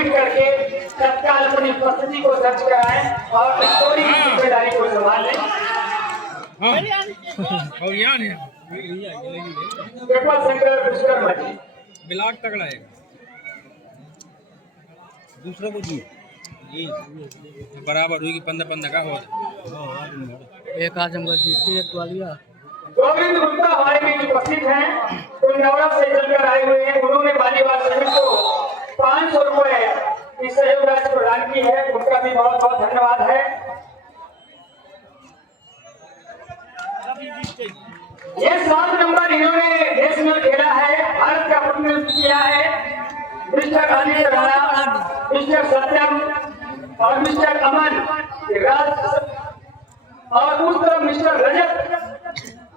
Admit करके तत्काल अपनी उपस्थिति को दर्ज कराएं और स्टोरी की जिम्मेदारी को संभाल लें। और यहाँ है कृपा शंकर विश्वकर्मा जी ब्लाक तगड़ा है दूसरा को जी बराबर हुई कि 15-15 का हो एक आजमगढ़ जीतती एक ग्वालियर। गोविंद गुप्ता हमारे बीच उपस्थित हैं, कुंडौरा से चलकर आए हुए हैं। उन्होंने बालीवाल समिति को 500 रुपए की सहयोग राशि प्रदान की है, उनका भी बहुत बहुत धन्यवाद है। ये 7 नंबर इन्होंने देश में खेला है, भारत का प्रतिनिधित्व किया है। मिस्टर अनिल राणा, मिस्टर सत्यम और मिस्टर अमन और उस तरफ मिस्टर रजत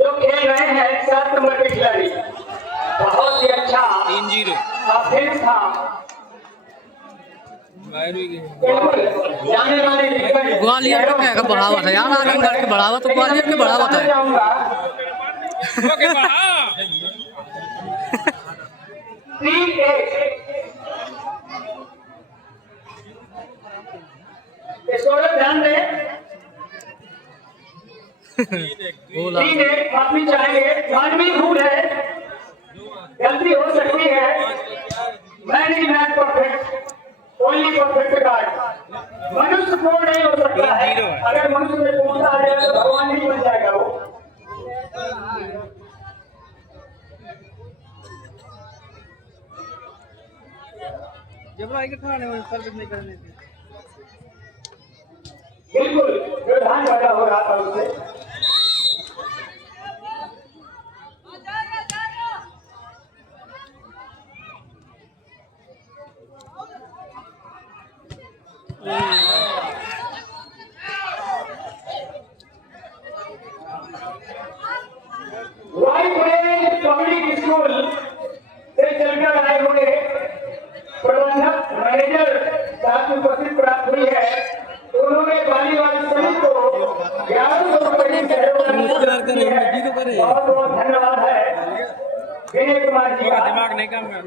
जो खेल रहे हैं 7 नंबर के खिलाड़ी। बहुत ही अच्छा 3-0 ऑफेंस था। जाने वाले ग्वालियर का क्या बढ़ावा था यार, आजमगढ़ के बढ़ावा तो ग्वालियर के बढ़ावा था। ध्यान दें, माफी चाहेंगे, मानवीय भूल है, गलती हो सकती है। Man is not perfect, only perfect God. मनुष्य पूर्ण नहीं हो सकता है, अगर मनुष्य में पूर्णता आ जाए तो भगवान नहीं बन जाएगा वो। जब आएगा खाने में सर्विस नहीं करने की बिल्कुल व्यवधान पैदा हो रहा था उससे। पब्लिक स्कूल से चलकर आए हुए प्रबंधक मैनेजर साथ उपस्थित प्राप्त हुई है। उन्होंने बालीवाल समिति को 1100 रुपए की सहयोग बहुत बहुत धन्यवाद है विनय कुमार जी का। दिमाग नहीं काम कर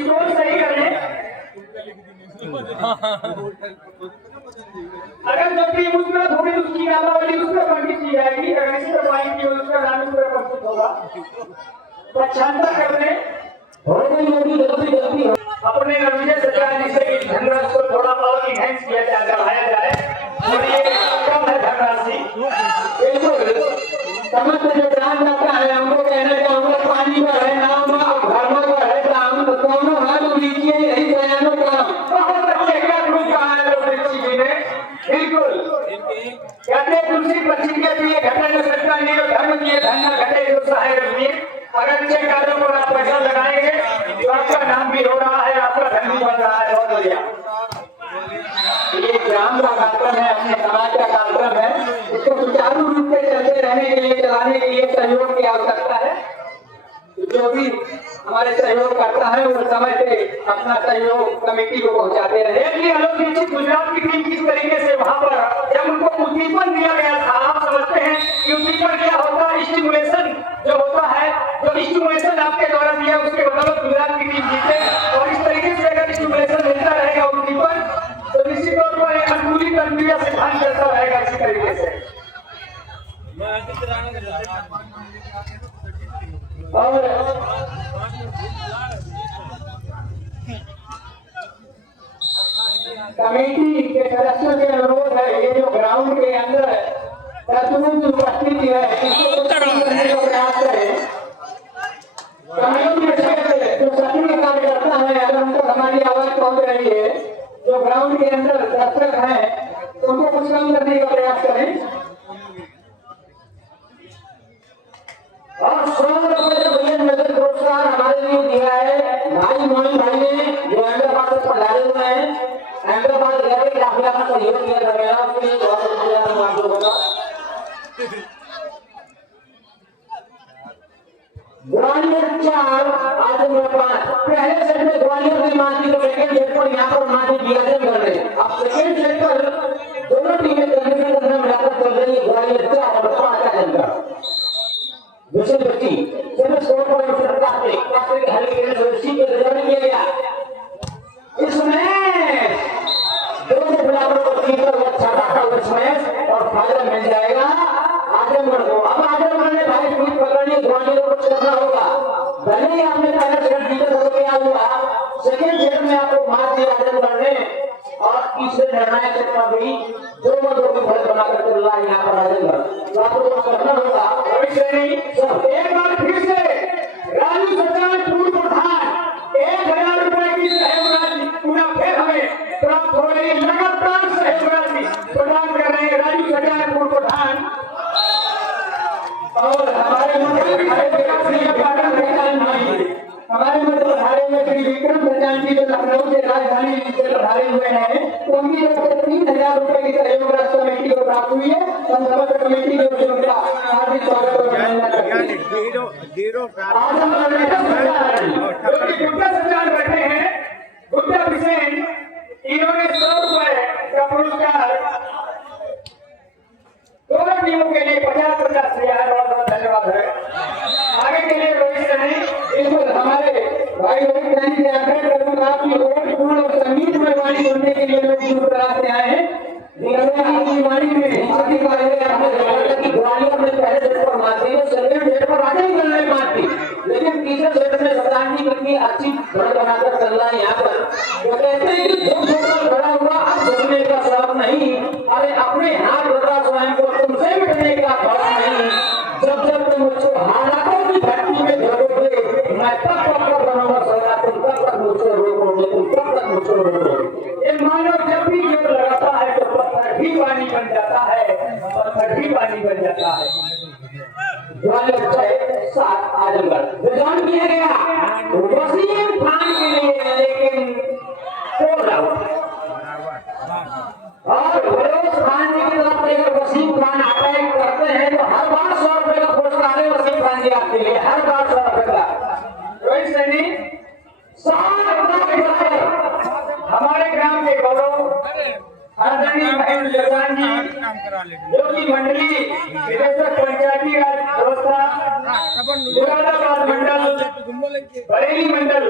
स्कूल सही करें। अगर जब भी उसमें थोड़ी उसकी नामावली उसमें पंडित की जाएगी, अगर इस पर पाएंगे उसका नाम उस पर प्रस्तुत होगा। पक्षांतर करने अपने विजय सत्यार्थी से धनराशि को थोड़ा और इनहेंस किया जाए, बढ़ाया जाए और ये कम है धनराशि। बिल्कुल समस्त जो ग्राम रखा है हमको कहना चाहूंगा पानी में है नाम धर्म का है काम दोनों हाथ लीजिए यही बयानों का बहुत अच्छे का ग्रुप कहा है लोग जी ने। बिल्कुल कहते तुलसी पक्षी के लिए घटे न सकता नहीं और धर्म दिए धन न घटे जो सहाय रखिए। अगर अच्छे कार्यों पर आप पैसा लगाएंगे तो आपका नाम भी हो रहा है, आपका धन भी बन रहा है। बहुत बढ़िया। ये ग्राम का कार्यक्रम है, अपने समाज का कार्यक्रम है, इसको सुचारू रूप से चलते रहने के लिए चलाने के लिए सहयोग की आवश्यकता है। जो भी हमारे सहयोग करता है वो समय से अपना सहयोग कमेटी को पहुंचाते रहे। देखिए आलोक गुजरात की टीम किस तरीके से वहां पर जब उनको उद्दीपन दिया गया था, आप समझते हैं कि उद्दीपन क्या होता है? स्टिमुलेशन जो होता है, जो स्टिमुलेशन आपके द्वारा दिया उसके बदौलत गुजरात की टीम जीते। और इस तरीके से अगर स्टिमुलेशन मिलता रहेगा उद्दीपन तो निश्चित तौर पर एक अनुकूलित प्रक्रिया से ध्यान करता रहेगा। इसी तरीके से और कमेटी के सदस्यों से अनुरोध है, ये जो ग्राउंड के अंदर प्रतिनिधि उपस्थिति है इसको करने का प्रयास करें। कमेटी के जो सक्रिय कार्यकर्ता है अगर उनको हमारी आवाज पहुंच रही है, जो ग्राउंड के अंदर दर्शक हैं उनको कुछ कम करने का प्रयास करें। और 100 रुपए जो भैया नगद पुरस्कार हमारे लिए दिया है भाई मोहन भाई ने, जो अहमदाबाद से पधारे हुए हैं। अहमदाबाद गए काफिला का सहयोग किया जा रहा है, उसके लिए बहुत शुक्रिया मालूम होगा। ग्वालियर 4 आजमगढ़ 5। पहले सेट में ग्वालियर ने माती तो सेकंड सेट पर यहाँ पर माती दिया कर रहे हैं। अब सेकंड सेट पर दोनों टीमें कंधे मिलाकर चल रही है। ग्वालियर 4 और 5 का जंगा दूसरे व्यक्ति जब स्कोर पर सरकार ने हल्के के रिजर्व किया गया सेकंड सेट में आपको मार दिया आजमगढ़ ने और तीसरे निर्णायक सेट में भी 2-2 की बढ़त बनाकर चल रहा है यहाँ पर आजमगढ़। तो आपको कुछ करना होगा सब एक बार फिर से राजू सचान पूर्व प्रधान 1000 रुपए की सहयोग राशि पुनः फिर हमें प्राप्त हो रही लगातार सहयोग राशि प्रदान कर रहे हैं राजू सचान पूर्व प्रधान। और हमारे मध्य प्रधारे में श्री विक्रम सचान जी जो लखनऊ से राजधानी से प्रधारे हुए हैं तो उनकी तरफ से 3000 रुपए की सहयोग राशि कमेटी को प्राप्त हुई है। हम समस्त कमेटी के ओर से उनका हार्दिक स्वागत और अभिनंदन करते हैं। आज हम गुप्ता सचान बैठे हैं, गुप्ता बिसेन, इन्होंने 100 रुपए का पुरस्कार दोनों टीमों के लिए 50-50 दिया है। बहुत बहुत धन्यवाद है। आगे के लिए रोहित सैनी इसमें हमारे भाई रोहित सैनी से आग्रह करूंगा कि रोहित पूर्ण और संगीत में वाणी सुनने के लिए लोग दूर दराज से आए हैं। की वाणी में हिस्सा का है आपने देखा कि ग्वालियर में पहले सेट पर मारती है, सेकंड सेट पर आगे ही करने मारती, लेकिन तीसरे सेट में सप्तांगी कितनी अच्छी बढ़त बनाकर चल रहा है यहाँ पर। वो कहते हैं कि धूप खड़ा हुआ अब झुकने का शौक नहीं, अरे अपने हाथ लगा स्वयं को तुमसे मिटने का शौक नहीं। जब जब तुम मुझको हालातों की भट्टी में झोंकोगे मैं तब तक बनाऊंगा सौदा, तुम तब तक मुझसे रोकोगे, तुम तब तक मुझसे रोकोगे। ये मानव जब भी जोर लगाता है तो पत्थर भी पानी बन जाता है, पत्थर भी पानी बन जाता है। ग्वालियर से 7 आजमगढ़ विधान किया गया वसीम खान के लिए, लेकिन सोल्ड आउट और फिरोज खान जी की तरफ से अगर वसीम खान अटैक करते हैं तो हर बार 100 रुपए का पुरस्कार है वसीम खान जी आपके लिए, हर बार 100 रुपए का। रोहित सैनी हमारे ग्राम के गौरव आदरणीय महेंद्र जगदान जी जो की मंडली निदेशक पंचायती राज व्यवस्था मुरादाबाद मंडल बरेली मंडल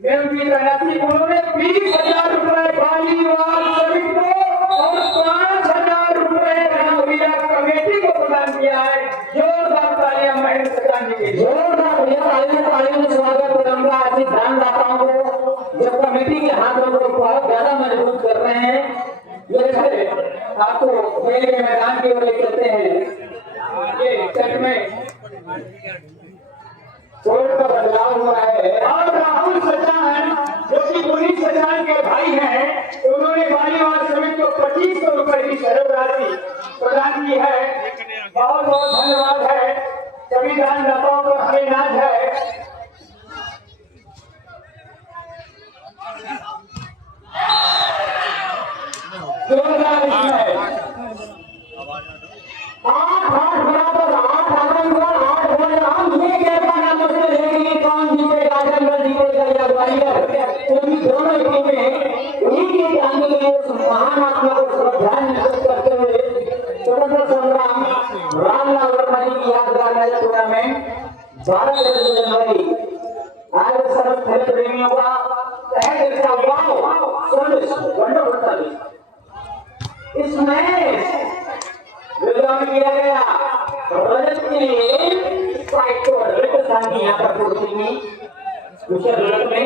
में उनकी तैनाती, उन्होंने 20,000 रुपए बालीवाल समिति को और 5,000 रुपए रामलीला कमेटी को प्रदान किया है। जोरदार तालियां महेंद्र सचान जी के जोरदार तालियों से स्वागत करूंगा ऐसे दानदाताओं को जो कमेटी के हाथों को बहुत ज्यादा मजबूत कर रहे हैं। ये आपको खेल के मैदान की ओर ले चलते हैं। ये सेट में स्कोर का बदलाव हुआ है और राहुल सचान जो कि पुनीत सचान के भाई हैं, उन्होंने बालीवाल समिति को 2500 रुपए की सहयोग राशि प्रदान की है। बहुत बहुत धन्यवाद है सभी दानदाताओं को, हमें नाज है। जोरदार इसमें 8 बराबर 8 आजमगढ़ 8 बोले हम ये कहता नाम से लेंगे कौन जीतेगा, आजमगढ़ जीतेगा या ग्वालियर, क्योंकि दोनों टीमें एक आने के लिए महान आत्मा को श्रद्धांजलि करते हुए स्वतंत्रता संग्राम रामलाल वर्मा जी की यादगार मैच टूर्नामेंट 12 जनवरी आज सर्व खेल प्रेमियों का तहे दिल से वाव सर्विस वंडरफुल सर्विस इसमें विरोध किया गया रजत के लिए फाइट को रजत स्थान यहाँ पर कुर्सी में दूसरे रजत में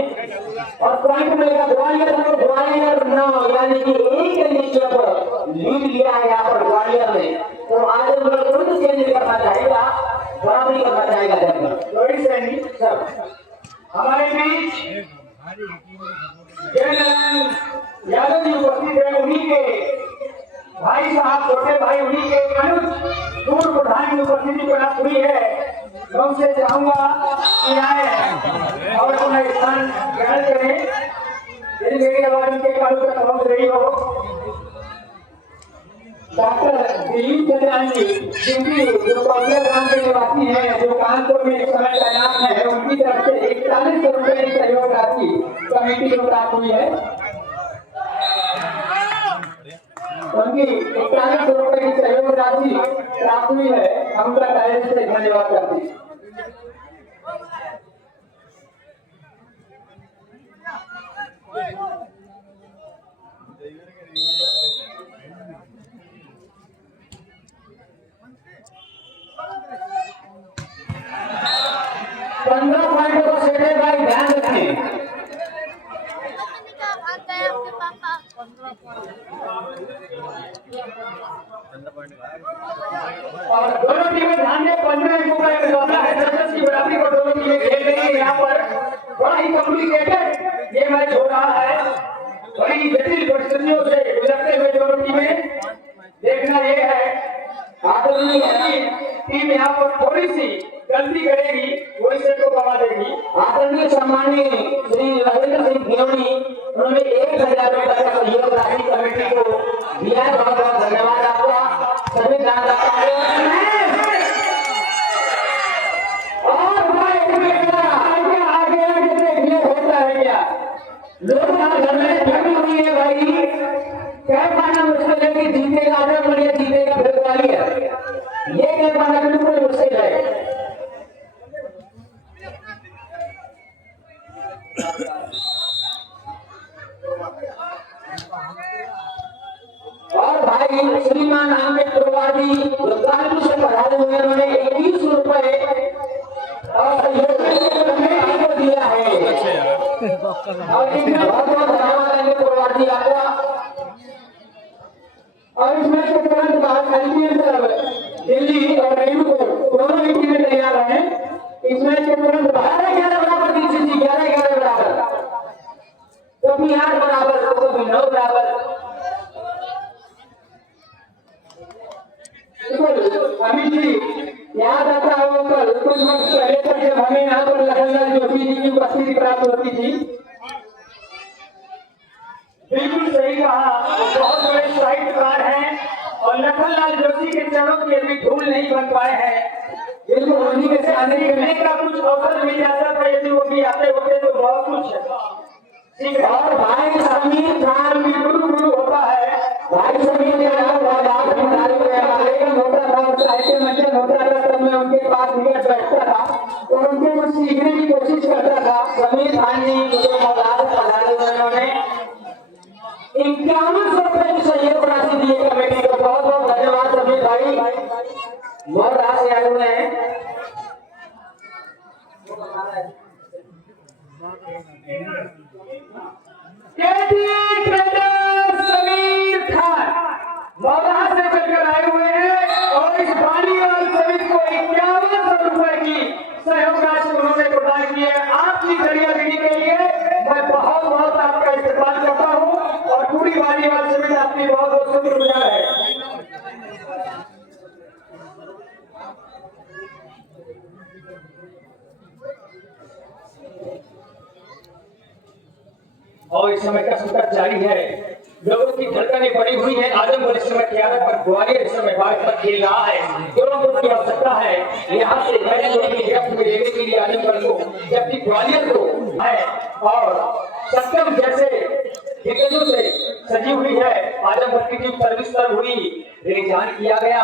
और पॉइंट मिलेगा ग्वालियर को। ग्वालियर 9 यानी कि एक नीचे पर लीड लिया है यहाँ पर ग्वालियर ने, तो आज हम लोग तुरंत चेंज करना चाहेगा, बराबरी करना चाहेगा। रोहित सैनी सर हमारे बीच यादव जी उपस्थित है, उन्हीं के भाई साहब छोटे भाई उन्हीं के अनुज पूर्व प्रधान की उपस्थिति प्राप्त हुई है। मैं उनसे चाहूंगा कि आए और अपना स्थान ग्रहण करें। यदि मेरी आवाज उनके कानों तक पहुंच रही हो। डॉक्टर दिलीप सचान जी जिनकी जो कौशल ग्राम के निवासी हैं, जो कानपुर में इस समय तैनात है, उनकी तरफ से 41 रुपए की सहयोग राशि कमेटी को प्राप्त हुई है। उनकी 41 रुपए की सहयोग राशि प्राप्त हुई है, हम उनका तहे दिल से धन्यवाद करते हैं। पंद्रह पॉइंट को सेटे भाई ध्यान रखें, कॉम्प्लिकेटेड ये मैच हो रहा है, बड़ी जटिल परिस्थितियों से गुजरते हुए दोनों टीमें। देखना ये है आदरणीय टीम यहाँ पर थोड़ी सी गलती करेगी, वही से को गवा देगी। आदरणीय सम्मानीय श्री रविंद्र सिंह गियोनी, उन्होंने 1000 रुपए का सहयोग राशि कमेटी को दिया है। बहुत बहुत धन्यवाद आपका सभी दानदाताओं लोग घर में ठगी हुई है भाई, क्या पाना मुश्किल है कि जीतेगा आदम बढ़िया जीतेगा फिर वाली है, ये क्या पाना बिल्कुल मुश्किल है। और भाई श्रीमान अमित प्रवादी कानपुर से पढ़ाए हुए उन्होंने 21 रुपए और कमेटी को दिया है। और इसमें बहुत बहुत धन्यवाद है प्रवादी आपका। और इसमें से तुरंत बाद एलपीएल क्लब दिल्ली और रेणुको दोनों ही टीमें तैयार हैं। इसमें से तुरंत 11-11 बराबर DCC 11-11 बराबर, कभी 8 बराबर, कभी 9 बराबर। अमित जी याद आता हो कल कुछ वक्त पहले तक जब हमें यहाँ पर लखनलाल जोशी जी की उपस्थिति प्राप्त होती थी, बिल्कुल सही कहा, बहुत बड़े साहित्यकार हैं और लखनलाल जोशी के चरणों की अभी धूल नहीं बन पाए हैं। बिल्कुल उन्हीं के सामने मिलने का कुछ अवसर मिल जाता था, यदि वो भी आते होते तो बहुत कुछ। और भाई समीर खान भी गुरु होता है, भाई समीर ने साहित्य मंचन होता था तब मैं उनके पास निकट बैठता था और उनके कुछ सीखने की कोशिश करता था। समीर खान जी मुझे मौलाना पढ़ाने उन्होंने 5100 रुपए की सहयोग राशि दी है कमेटी को। बहुत बहुत धन्यवाद समीर भाई, बहुत राशि आए हुए हैं। समीर खान मौलाना से चलकर आए हुए हैं और इस बानी और समित को 5100 रुपए की सहयोग राशि उन्होंने प्रदान की है। आपकी दरिया बिनी के लिए मैं बहुत बहुत आपका इस्तेमाल करता हूँ और पूरी बानी और समित आपकी बहुत बहुत शुक्रगुजार है। और इस समय का सूत्र जारी है, लोगों की धड़कनें बढ़ी हुई है। आजमगढ़ इस समय कियारत पर, ग्वालियर इस समय भारत पर खेल रहा है। दोनों को की आवश्यकता है यहाँ से मैच में लेने के लिए आजमगढ़ को, जबकि ग्वालियर को है और सक्षम जैसे दिग्गजों से सजी हुई है। आजमगढ़ की टीम सर्विस पर हुई, बेजान किया गया,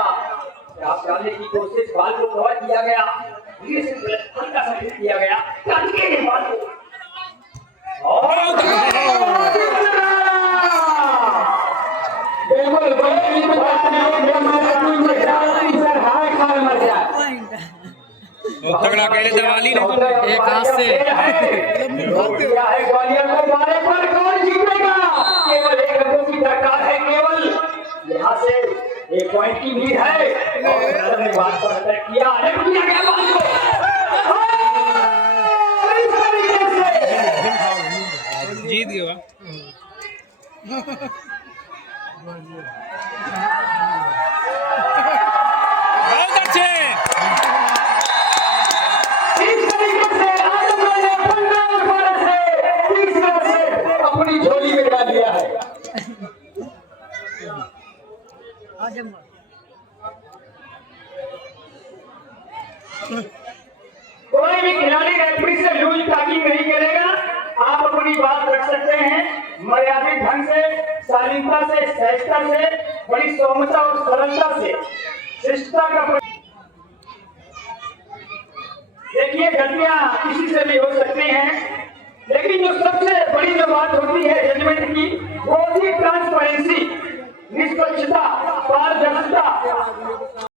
आप जानने की कोशिश, बाल को कवर किया गया, हल्का सा किया गया, बाल को तगड़ा कहले दिवाली एक हाथ से ग्वालियर को बारे पर कौन जीतेगा? केवल एक अंकों की दरकार है, केवल यहाँ से एक पॉइंट की लीड है और ने बात पर अटैक किया गया बाल को इस तरीके से जीत गया। बहुत अच्छे अपनी झोली में डाल दिया है। कोई भी खिलाड़ी रेफरी से लूज टैकलिंग नहीं करेगा। आप अपनी बात रख सकते हैं मर्यादित ढंग से, शालीनता से, सहजता से, बड़ी सौम्यता और सरलता से, शिष्टता का। देखिए गलतियां किसी से भी हो सकती हैं, लेकिन जो सबसे बड़ी जो बात होती है जजमेंट की, वो होती है ट्रांसपेरेंसी, निष्पक्षता, पारदर्शिता।